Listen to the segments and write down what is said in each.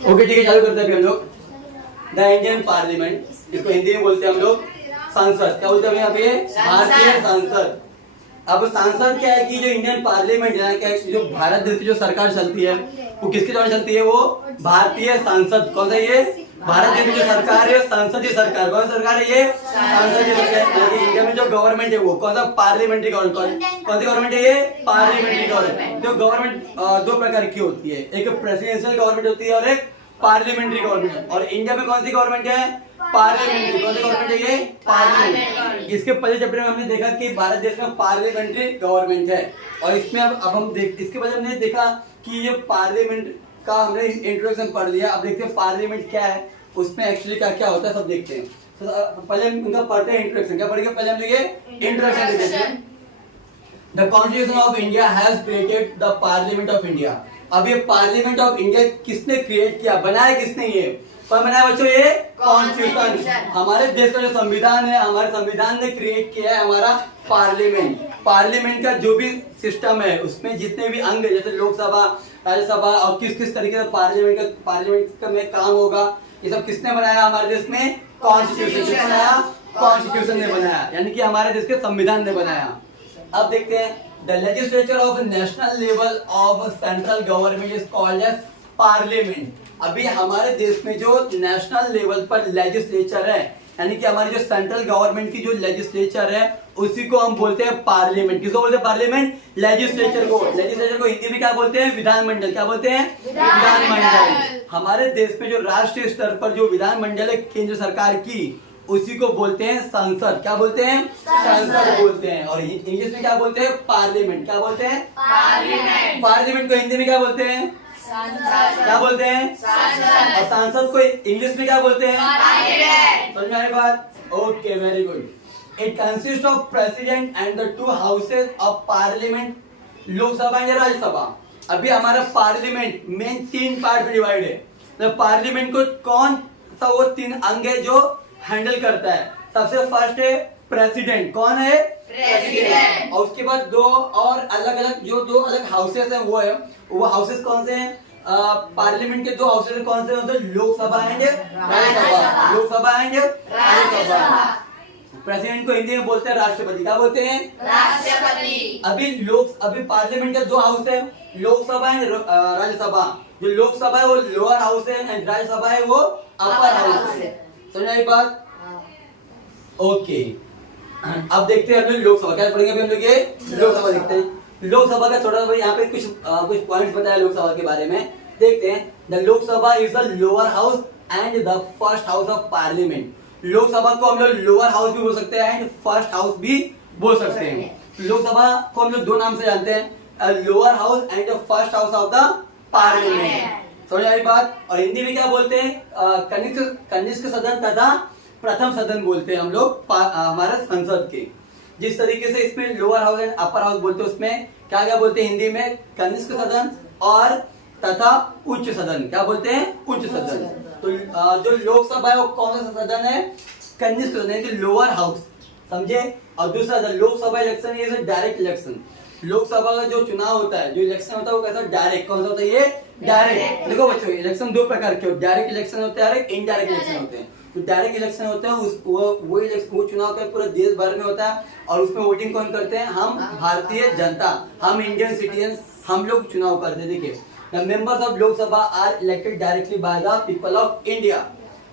Okay ठीक है, चालू करते हैं अभी हम लोग। द इंडियन पार्लियामेंट, इसको हिंदी में बोलते हैं हम लोग संसद। क्या बोलते हैं यहाँ पे? भारतीय संसद। अब संसद क्या है कि जो इंडियन पार्लियामेंट है, क्या जो भारत देश की जो सरकार चलती है वो किसके द्वारा चलती है? वो भारतीय संसद। कौन सा ये? भारत देश की जो सरकार है संसदीय सरकार। कौन सा सरकार है ये? संसदीय सरकार। इंडिया में जो गवर्नमेंट है वो कौन सा? Parliamentary government. कौन सी गवर्नमेंट है ये? Parliamentary government. जो गवर्नमेंट दो प्रकार की होती है, एक प्रेसिडेंशियल गवर्नमेंट होती है और एक पार्लियामेंट्री गवर्नमेंट। और इंडिया में कौन सी गवर्नमेंट है? पार्लियामेंट्री। कौन सी गवर्नमेंट है ये? पार्लियामेंट। इसके पहले चैप्टर में हमने देखा कि भारत देश में पार्लियामेंट्री गवर्नमेंट है, और इसमें अब हम इसके बाद हमने देखा कि ये पार्लियामेंट का हमने इंट्रोडक्शन पढ़ लिया। अब देखते हैं पार्लियामेंट क्या है, उसमें एक्चुअली क्या क्या होता है, सब देखते हैं। तो पहले हम इनका पढ़ते हैं इंट्रोडक्शन। क्या पढ़ेंगे पहले हम? ये इंट्रोडक्शन देखते हैं। The constitution of India has created the parliament of India. अब ये पार्लियामेंट ऑफ इंडिया किसने क्रिएट किया, बनाया किसने? ये कौन बनाया बच्चों? ये कॉन्स्टिट्यूशन। हमारे देश का जो संविधान है, हमारे संविधान ने क्रिएट किया है हमारा पार्लियामेंट। पार्लियामेंट का जो भी सिस्टम है उसमें जितने भी अंग है, जैसे लोकसभा, राज्यसभा, और किस किस तरीके से पार्लियामेंट का में काम होगा, ये सब किसने बनाया हमारे देश में? कॉन्स्टिट्यूशन ने बनाया। कॉन्स्टिट्यूशन ने बनाया, यानी कि हमारे देश के संविधान ने बनाया। अब देखते हैं, the legislature of national level of central government is called as parliament. अभी हमारे देश में जो नेशनल लेवल पर लेजिस्लेचर है, यानी कि हमारी जो सेंट्रल गवर्नमेंट की जो लेजिस्लेचर है उसी को हम बोलते हैं पार्लियामेंट। किसको बोलते हैं? पार्लियामेंट। लेजिस्लेचर को हिंदी में क्या बोलते हैं? विधानमंडल। क्या बोलते हैं? विधानमंडल। हमारे देश में जो राष्ट्रीय स्तर पर जो विधानमंडल है केंद्र सरकार की, उसी को बोलते हैं संसद। क्या बोलते हैं? संसद बोलते हैं। और इंग्लिश में क्या बोलते हैं? पार्लियामेंट। क्या बोलते हैं? पार्लियामेंट को हिंदी में क्या बोलते हैं? क्या बोलते हैं? और सांसद को इंग्लिश में क्या बोलते हैं? समझ में आई बात? Okay, very good. It consist of president and the 2 houses of parliament, Lok Sabha and Rajya Sabha. अभी हमारा पार्लियामेंट मेन 3 पार्ट में डिवाइड है। तो पार्लियामेंट को कौन सा वो 3 अंग है जो हैंडल करता है? सबसे फर्स्ट है प्रेसिडेंट। कौन है? प्रेसिडेंट। और उसके बाद 2 और अलग अलग हाउसेस हैं, वो हाउसेस कौन से हैं? पार्लियामेंट के 2 हाउसेस कौन से हैं? Lok Sabha and Rajya Sabha. Lok Sabha and Rajya Sabha. President को हिंदी में बोलते हैं राष्ट्रपति। क्या बोलते हैं? राष्ट्रपति। अभी पार्लियामेंट के 2 हाउस है, लोकसभा एंड राज्यसभा। जो लोकसभा है वो लोअर हाउस है एंड राज्यसभा है वो अपर हाउस है। समझ आई बात? ओके, अब देखते हैं हम लोग लोकसभा। क्या पढ़ेंगे अभी हम लोग? ये लोकसभा देखते हैं। लोकसभा का थोड़ा यहाँ पे कुछ पॉइंट्स बताया लोकसभा के बारे में, देखते हैं। The Lok Sabha is the lower house and the first house of parliament. Lok Sabha को हम लोग लोअर हाउस भी बोल सकते हैं एंड फर्स्ट हाउस भी बोल सकते हैं। लोकसभा को हम लोग 2 नाम से जानते हैं, lower house and the first house of the parliament. समझ आई बात? और हिंदी में क्या बोलते हैं? कनिष्ठ सदन तथा प्रथम सदन बोलते हैं हम लोग हमारे संसद के। जिस तरीके से इसमें lower house and upper house बोलते हैं, उसमें क्या क्या बोलते हैं हिंदी में? कनिष्ठ सदन और तथा उच्च सदन। क्या बोलते हैं? उच्च सदन। तो जो लोकसभा है वो कौन सा सदन है? कनिष्ठ सदन, यानी लोअर हाउस। समझे? और दूसरा Lok Sabha election is direct election. Lok Sabha का जो चुनाव होता है, जो इलेक्शन होता है वो कैसा? डायरेक्ट। कौन सा होता है ये? डायरेक्ट। देखो बच्चों, इलेक्शन 2 प्रकार के होते हैं, डायरेक्ट इलेक्शन होते हैं और इनडायरेक्ट इलेक्शन होते हैं। तो डायरेक्ट इलेक्शन होता है वो चुनाव का पूरे देश भर में होता है, और उसमें वोटिंग कौन करते हैं? हम भारतीय जनता, हम इंडियन सिटीजन, हम लोग चुनाव करते हैं। देखिए, the members of Lok Sabha are elected directly by the people of India.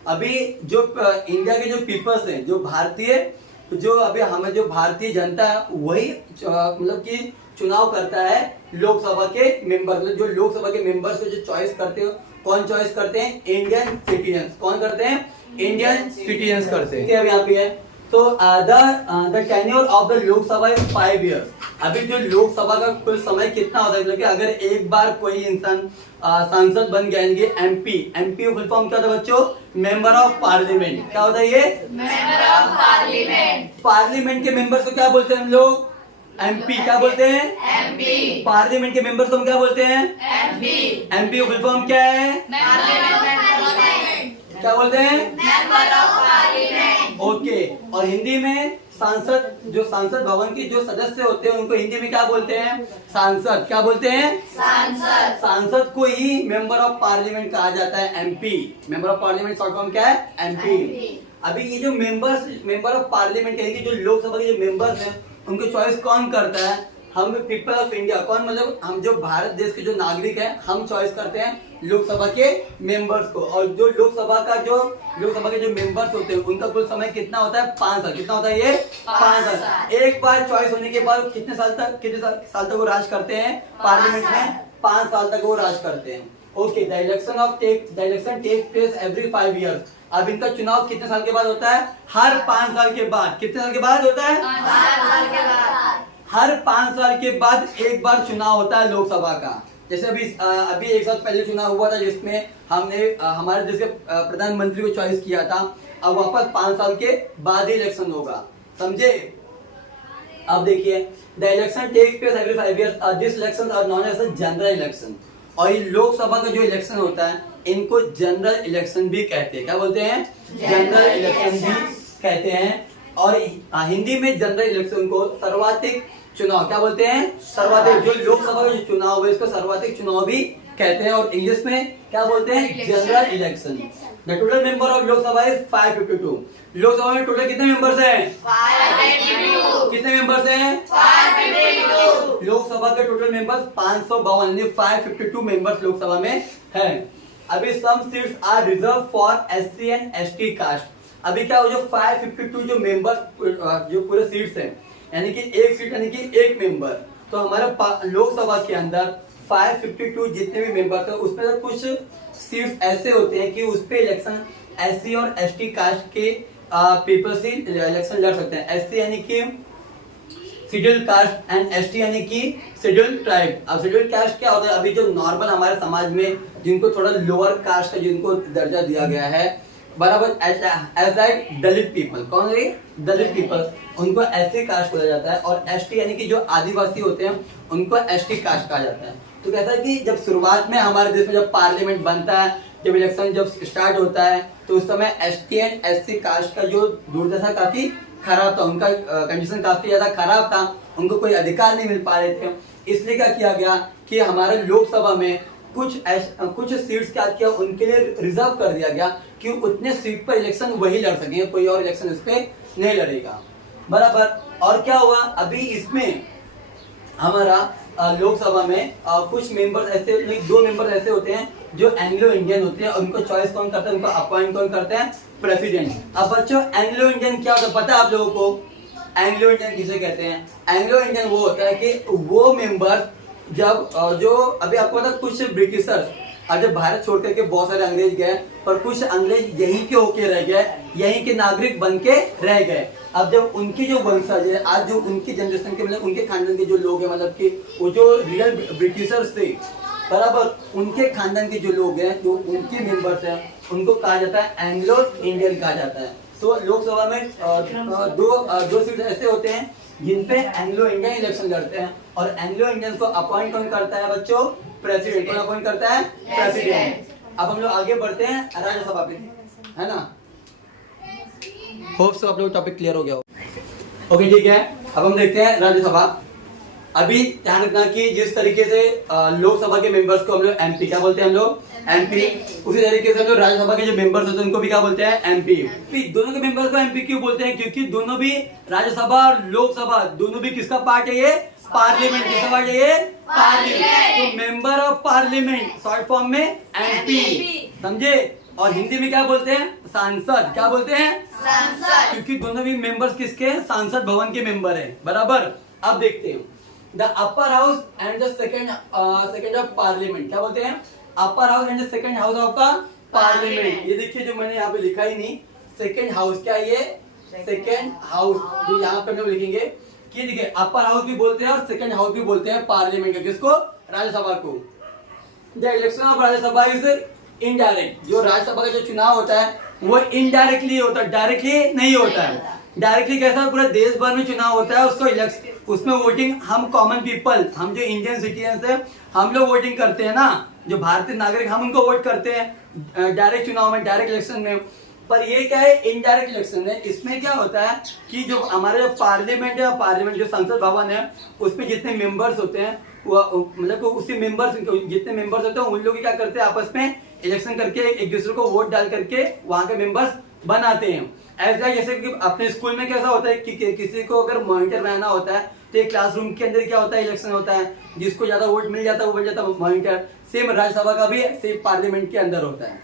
अभी जो इंडिया के जो पीपल्स हैं, जो भारतीय, जो अभी हमें जो भारतीय जनता है वही मतलब कि चुनाव करता है लोकसभा के मेंबर। जो लोकसभा के मेंबर्स को जो चॉइस करते हो, कौन चॉइस करते हैं? Indian citizen. कौन करते हैं? इंडियन सिटीजन करते हैं। अब यहाँ पे है तो the tenure of the Lok Sabha is 5 years। अभी जो लोकसभा का कुल समय कितना होता है? मतलब कि अगर एक बार कोई इंसान सांसद बन गए, एमपी फुल फॉर्म क्या होता है बच्चों? Member of parliament. क्या होता है ये? Member of parliament. पार्लियामेंट के मेंबर्स को क्या बोलते हैं हम लोग? एमपी। क्या बोलते हैं? एमपी। पार्लियामेंट के मेंबर्स को हम क्या बोलते हैं? एमपी। एमपी फुल फॉर्म क्या है? क्या बोलते हैं? Member of parliament. ओके। और हिंदी में सांसद, जो सांसद भवन के जो सदस्य होते हैं उनको हिंदी में क्या बोलते हैं? सांसद। क्या बोलते हैं? सांसद। सांसद को ही मेंबर ऑफ पार्लियामेंट कहा जाता है, MP. Member of parliament short form क्या है? एमपी। अभी ये जो मेंबर ऑफ पार्लियामेंट यानी कि जो लोकसभा के जो मेंबर्स हैं उनको चॉइस कौन करता है? हम पीपल ऑफ इंडिया। कौन? मतलब हम जो भारत देश के जो नागरिक हैं हम चॉइस करते हैं लोकसभा के मेंबर्स को। और जो लोकसभा के जो मेंबर्स होते हैं उनका कुल समय कितना होता है? 5 साल। कितना होता है ये? 5 साल। एक बार चॉइस होने के बाद कितने साल तक वो राज करते हैं पार्लियामेंट में? 5 साल तक वो राज करते हैं। Okay. The election take place every 5 years। अब इनका चुनाव कितने साल के बाद होता है? हर 5 साल के बाद। कितने साल के बाद होता है? 5 साल के बाद। हर 5 साल के बाद एक बार चुनाव होता है लोकसभा का। जैसे अभी एक साल पहले चुनाव हुआ था जिसमें हमने हमारे देश के प्रधानमंत्री को चॉइस किया था। अब वापस 5 साल के बाद ही इलेक्शन होगा, समझे? अब देखिए, the election takes place every 5 years। This election are known as general election. और ये लोकसभा का जो इलेक्शन होता है इनको जनरल इलेक्शन भी कहते हैं। क्या बोलते हैं? जनरल इलेक्शन भी कहते हैं। और हिंदी में जनरल इलेक्शन को सर्वाधिक चुनाव क्या बोलते हैं? सर्वाधिक। जो लोकसभा का जो चुनाव है इसको सर्वाधिक चुनाव भी कहते हैं। और इंग्लिश में क्या बोलते हैं? General election. The total member of Lok Sabha is 552। Lok Sabha में टोटल कितने मेंबर्स हैं? 552। कितने मेंबर्स हैं? 552। लोकसभा के टोटल मेंबर्स 552 यानी 552 मेंबर्स लोकसभा में हैं। अभी some seats are reserved for SC and ST caste. अभी क्या हो, जो 552 जो मेंबर जो पूरे सीट्स हैं यानी कि एक सीट यानी कि एक मेंबर, तो हमारे लोकसभा के अंदर 552 जितने भी मेंबर थे उसमें से कुछ सीट्स ऐसे होते हैं कि उस पे इलेक्शन एससी और एसटी कास्ट के पीपल से इलेक्शन लड़ सकते हैं। एससी यानी कि शेड्यूल कास्ट एंड एसटी यानी कि शेड्यूल ट्राइब। अब शेड्यूल कास्ट क्या होता है? अभी जो नॉर्मल हमारे समाज में जिनको थोड़ा लोअर कास्ट का जिनको दर्जा दिया गया है बराबर, एज लाइक दलित पीपल। कौन है? दलित पीपल, उनको एससी कास्ट बोला जाता है। और एसटी यानी कि जो आदिवासी होते हैं उनको एसटी कास्ट कहा जाता है। तो कहता है कि जब शुरुआत में हमारे देश में जब पार्लियामेंट बनता है, जब इलेक्शन जब स्टार्ट होता है तो उस समय एसटी एंड एससी कास्ट का जो दुर्दशा काफी खराब था, उनका कंडीशन काफी ज्यादा खराब था, उनको कोई अधिकार नहीं मिल पा रहे थे। इसलिए क्या किया गया कि हमारे लोकसभा में कुछ सीट्स क्या किया, उनके लिए रिजर्व कर दिया गया कि उतने सीट पर इलेक्शन वही लड़ सकेंगे, कोई और इलेक्शन इस पे नहीं लड़ेगा, बराबर। और क्या हुआ, अभी इसमें हमारा लोकसभा में कुछ मेंबर्स ऐसे, 2 मेंबर्स ऐसे होते हैं जो एंग्लो इंडियन होते हैं। उनको चॉइस कौन करता है, उनको अपॉइंट कौन करते हैं? प्रेसिडेंट। अब बच्चों एंग्लो इंडियन क्या होता है पता है आप लोगों को? एंग्लो इंडियन किसे कहते हैं? एंग्लो इंडियन वो होता है कि वो मेंबर जब जो अभी आपको पता कुछ ब्रिटिशर्स अब जब भारत छोड़ करके बहुत सारे अंग्रेज गए, पर कुछ अंग्रेज यहीं के होके रह गए, यहीं के नागरिक बन के रह गए। अब जब उनकी जो वंशज है, आज जो उनकी जनरेशन के मतलब उनके खानदान के जो लोग हैं, मतलब कि वो जो रियल ब्रिटिशर्स थे बराबर, उनके खानदान के जो लोग हैं, जो उनके मेंबर्स हैं, उनको कहा जाता है एंग्लो इंडियन कहा जाता है। तो लोकसभा में दो सीट ऐसे होते हैं जिन पे एंग्लो इंडियन इलेक्शन लड़ते हैं। और एंग्लो इंडियन को अपॉइंट कौन करता है बच्चों? प्रेसिडेंट। कौन अपॉइंट करता है? प्रेसिडेंट। अब हम लोग आगे बढ़ते हैं राज्यसभा पे, है ना? होप सो आप लोग टॉपिक क्लियर हो गया हो। ओके ठीक है, अब हम देखते हैं राज्यसभा। अभी ध्यान रखना कि जिस तरीके से लोकसभा के मेंबर्स को हम लोग एमपी क्या बोलते हैं, हम लोग एमपी, उसी तरीके से हम लोग राज्यसभा के जो मेंबर्स होते हैं उनको भी क्या बोलते हैं? एमपी। दोनों के मेंबर्स को एमपी क्यों बोलते हैं? क्योंकि दोनों भी राज्यसभा और लोकसभा दोनों भी किसका पार्ट है? ये पार्लियामेंट। किसका पार्ट है? ये पार्लियामेंट। तो member of parliament short form में एमपी, समझे? और हिंदी में क्या बोलते हैं? सांसद। क्या बोलते हैं? सांसद। क्योंकि दोनों भी मेंबर्स किसके? सांसद भवन के मेंबर हैं, बराबर। अब देखते हैं the upper house and the second of parliament. क्या बोलते हैं? Upper house and the second house of the parliament. ये देखिए जो मैंने यहाँ पे लिखा ही नहीं, सेकंड हाउस क्या है? ये सेकंड हाउस जो यहाँ पे हम लोग लिखेंगे कि देखिए अपर हाउस भी बोलते हैं और सेकंड हाउस भी बोलते हैं पार्लियामेंट का। किसको? राज्यसभा को। The election of Rajya Sabha is indirect. जो राज्यसभा का जो चुनाव होता है वो इनडायरेक्टली होता है, डायरेक्टली नहीं होता है। डायरेक्टली कैसा? पूरे देश भर में चुनाव होता है, उसको इलेक्शन, उसमें वोटिंग हम कॉमन पीपल, हम जो इंडियन सिटीजन है, हम लोग वोटिंग करते हैं ना, जो भारतीय नागरिक हम उनको वोट करते हैं डायरेक्ट चुनाव में, डायरेक्ट इलेक्शन में। पर ये क्या है, इनडायरेक्ट इलेक्शन है। इसमें क्या होता है कि जो हमारे जो पार्लियामेंट है, पार्लियामेंट जो संसद भवन है, उसमें जितने मेंबर्स होते हैं वो मतलब उसी मेंबर्स, जितने मेंबर्स होते हैं उन लोग क्या करते हैं, आपस में इलेक्शन करके एक दूसरे को वोट डाल करके वहां के मेंबर्स बनाते हैं। ऐसा जैसे कि अपने स्कूल में कैसा होता है कि किसी को अगर मॉनिटर बनाना होता है तो एक क्लासरूम के अंदर क्या होता है, इलेक्शन होता है, जिसको ज्यादा वोट मिल जाता है वो बन जाता है मॉनिटर। सेम राज्यसभा का भी सेम पार्लियामेंट के अंदर होता है।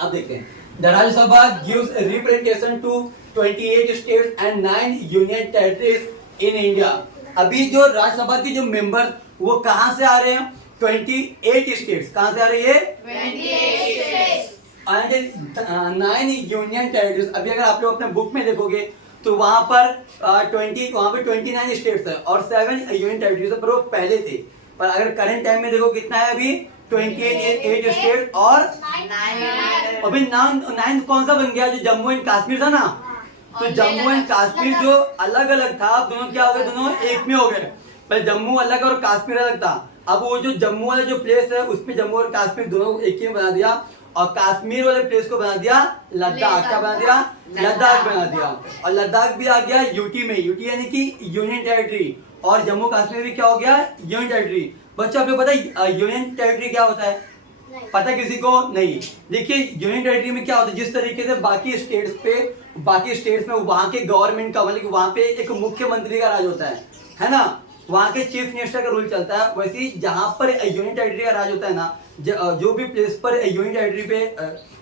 अब देखते हैं, the Rajya Sabha gives representation to 28 states and 9 union territories in India. अभी जो राज्यसभा की जो मेंबर वो कहां से आ रहे हैं, 28 स्टेट्स कहां से आ रही है, 28 states. And 9 union territories. अभी अगर आप लोग अपने बुक में देखोगे तो वहां पर 29 स्टेट्स है और 7 यूनियन टेरिटरीज है, पर वो पहले थे। पर अगर करंट टाइम में देखो कितना है अभी, 28 स्टेट और 9 अभी नाइन कौन सा बन गया, जो जम्मू एंड कश्मीर था ना, तो जम्मू एंड कश्मीर जो अलग अलग था, दोनों क्या हो गए, दोनों एक में हो गए। पहले जम्मू अलग और कश्मीर अलग था, अब वो जो जम्मू वाला जो प्लेस है उसमें जम्मू और कश्मीर दोनों एक ही में बना दिया, और कश्मीर वाले प्लेस को बना दिया लद्दाख। क्या बना दिया, लद्दाख बना दिया। और लद्दाख भी आ गया यूटी में, यूटी यानी कि यूनियन टेरिटरी, और जम्मू कश्मीर भी क्या हो गया, यूनियन टेरिटरी। बच्चों आपको पता है यूनियन टेरिटरी क्या होता है, पता किसी को नहीं? देखिए यूनियन टेरिटरी में क्या होता है, जिस तरीके से बाकी स्टेट्स में वहां के गवर्नमेंट का मतलब वहां पे एक मुख्यमंत्री का राज होता है ना, वहां के चीफ मिनिस्टर का रूल चलता है। वैसे ही जहां पर यूनियन टेरिटरी का राज होता है ना, जो भी प्लेस पर यूनियन टेरिटरी पे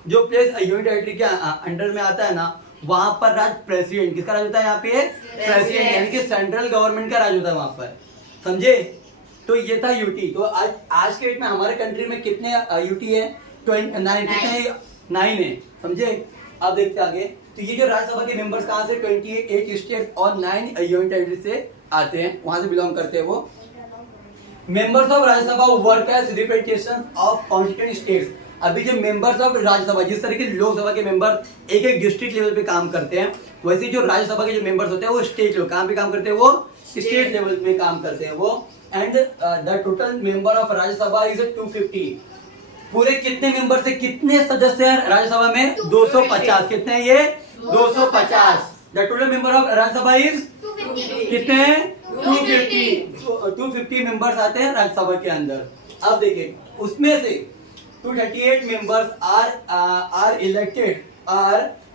जो प्लेस यूनियन टेरिटरी के अंडर में आता है ना, वहां पर राज प्रेसिडेंट, किसका राज होता है यहाँ पे, प्रेसिडेंट, यानी कि सेंट्रल गवर्नमेंट का राज होता है वहां पर, समझे? तो ये था यूटी। तो आज के डेट में हमारे कंट्री में कितने यूटी है, 9 है, समझे? अब देखते आगे। तो ये जो राज्यसभा के मेंबर्स कहाँ से, 28 स्टेट और 9 यूनियन टेरिटरी से आते हैं, वहां से बिलोंग करते हैं वो। Members of Rajya Sabha work as representation of constituent states. अभी जो मेंबर्स ऑफ राज्यसभा, जिस तरीके लोकसभा के मेंबर एक एक डिस्ट्रिक्ट लेवल पे काम करते हैं, वैसे जो राज्यसभा के जो मेंबर्स होते हैं वो स्टेट लेवल कहाँ पे काम करते हैं, वो स्टेट लेवल पे काम करते हैं वो। And the total member of Rajya Sabha is 250। पूरे कितने मेंबर से कितने सदस्य हैं राज्यसभा में, 250। कितने हैं ये, 250। The total member of Rajya Sabha is कितने हैं, 250 मेंबर्स आते हैं राज्यसभा के अंदर। अब देखिए उसमें से 238 members are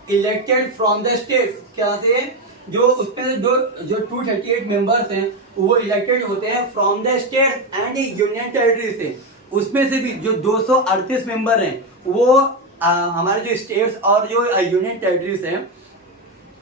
elected from the states. क्या से, जो उसमें जो 238 मेंबर्स हैं वो इलेक्टेड होते हैं from the states and union territory से। उसमें से भी जो 238 मेंबर हैं वो हमारे जो स्टेट्स और जो यूनियन टेरिटरीज हैं।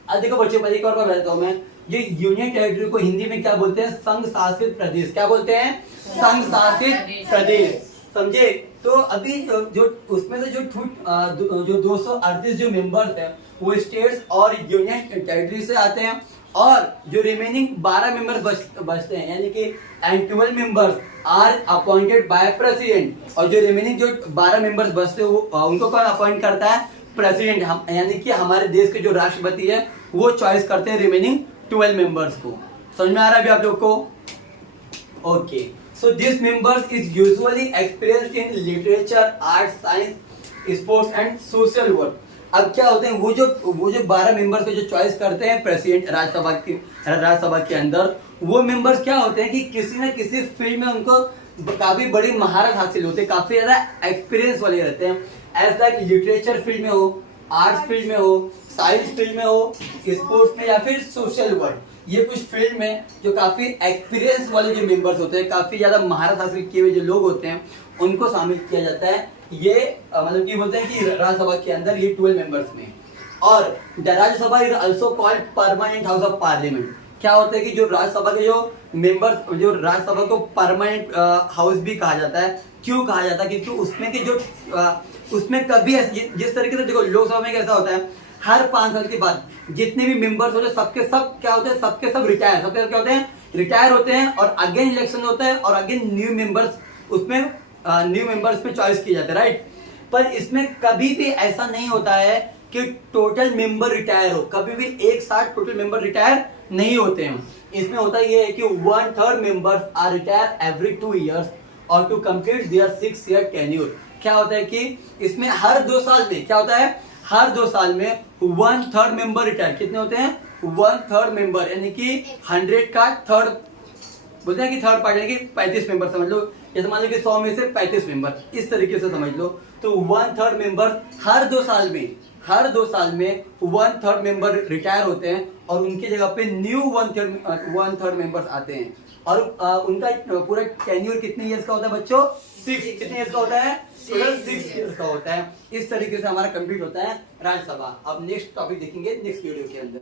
अब देखो बच्चे, एक और बार बताता हूं मैं, ये यूनियन टेरिटरी को हिंदी में क्या बोलते हैं, संघ शासित प्रदेश। क्या बोलते हैं, संघ शासित प्रदेश, समझे? तो अभी जो उसमें से जो 238 जो मेंबर्स हैं वो स्टेट्स और यूनियन टेरिटरी से आते हैं, और जो रिमेनिंग 12 मेंबर्स बचते हैं, यानी कि 12 members are appointed by president. और जो रिमेनिंग जो 12 मेंबर्स बचते हैं उनको कौन अपॉइंट करता है, प्रेसिडेंट। हम यानी कि हमारे देश के जो राष्ट्रपति है वो चॉइस करते हैं रिमेनिंग 12 मेंबर्स को। समझ में आ रहा है अभी आप लोग को? Okay, so this members is usually experienced in literature, art, science, sports and social work. अब क्या होते हैं, वो जो 12 मेंबर्स को जो चॉइस करते हैं प्रेसिडेंट राज्यसभा के अंदर, वो मेंबर्स क्या होते हैं कि किसी न किसी फील्ड में उनको काफी बड़ी महारत हासिल होती है, काफी ज्यादा एक्सपीरियंस वाले रहते हैं। ऐसा कि लिटरेचर फील्ड में हो, आर्ट्स फील्ड में हो, साइंस फील्ड में हो, स्पोर्ट्स में या फिर सोशल वर्क, ये कुछ फील्ड में जो काफी एक्सपीरियंस वाले जो मेंबर्स होते हैं, काफी ज्यादा महारत हासिल किए हुए जो लोग होते हैं, उनको शामिल किया जाता है। ये मतलब कि बोलते हैं कि राज्यसभा के अंदर ये 12 मेंबर्स में। और the Rajya Sabha is also called permanent house of parliament. क्या होता है कि जो राज्यसभा के जो मेंबर्स, जो राज्यसभा को परमानेंट हाउस भी कहा जाता है। क्यों कहा जाता है? क्योंकि उसमें के जो उसमें कभी जिस तरीके से देखो लोकसभा में कैसा होता है, हर 5 साल के बाद जितने भी मेंबर्स होते हैं सबके सब क्या होते हैं, सबके सब रिटायर, सबके क्या होते हैं, रिटायर होते हैं, और अगेन इलेक्शन होता है और अगेन न्यू मेंबर्स पे चॉइस किए जाते हैं, राइट? पर इसमें कभी भी ऐसा नहीं होता है कि टोटल मेंबर रिटायर हो, कभी भी एक साथ टोटल मेंबर रिटायर नहीं होते हैं। इसमें होता ये है कि 1/3 members are retire every 2 years और to complete their 6 year tenure. क्या होता है कि इसमें हर 2 साल में क्या होता है, हर 2 साल में 1/3 मेंबर रिटायर। कितने होते हैं, 1/3 मेंबर, यानी कि 100 का थर्ड बोलते हैं कि थर्ड पार्ट, यानी कि 35 मेंबर समझ लो। जैसे मान लो कि 100 में से 35 मेंबर, इस तरीके से समझ लो। तो 1/3 मेंबर हर 2 साल में, हर 2 साल में 1/3 मेंबर रिटायर होते हैं और उनकी जगह पे न्यू 1/3 मेंबर्स आते हैं। और उनका पूरा टेन्योर कितने ईयर्स का होता है बच्चों, 6। कितने ईयर्स का होता है, 6 ईयर्स का होता है। इस तरीके से हमारा कंप्लीट होता है राज्यसभा। अब नेक्स्ट टॉपिक देखेंगे नेक्स्ट वीडियो के अंदर।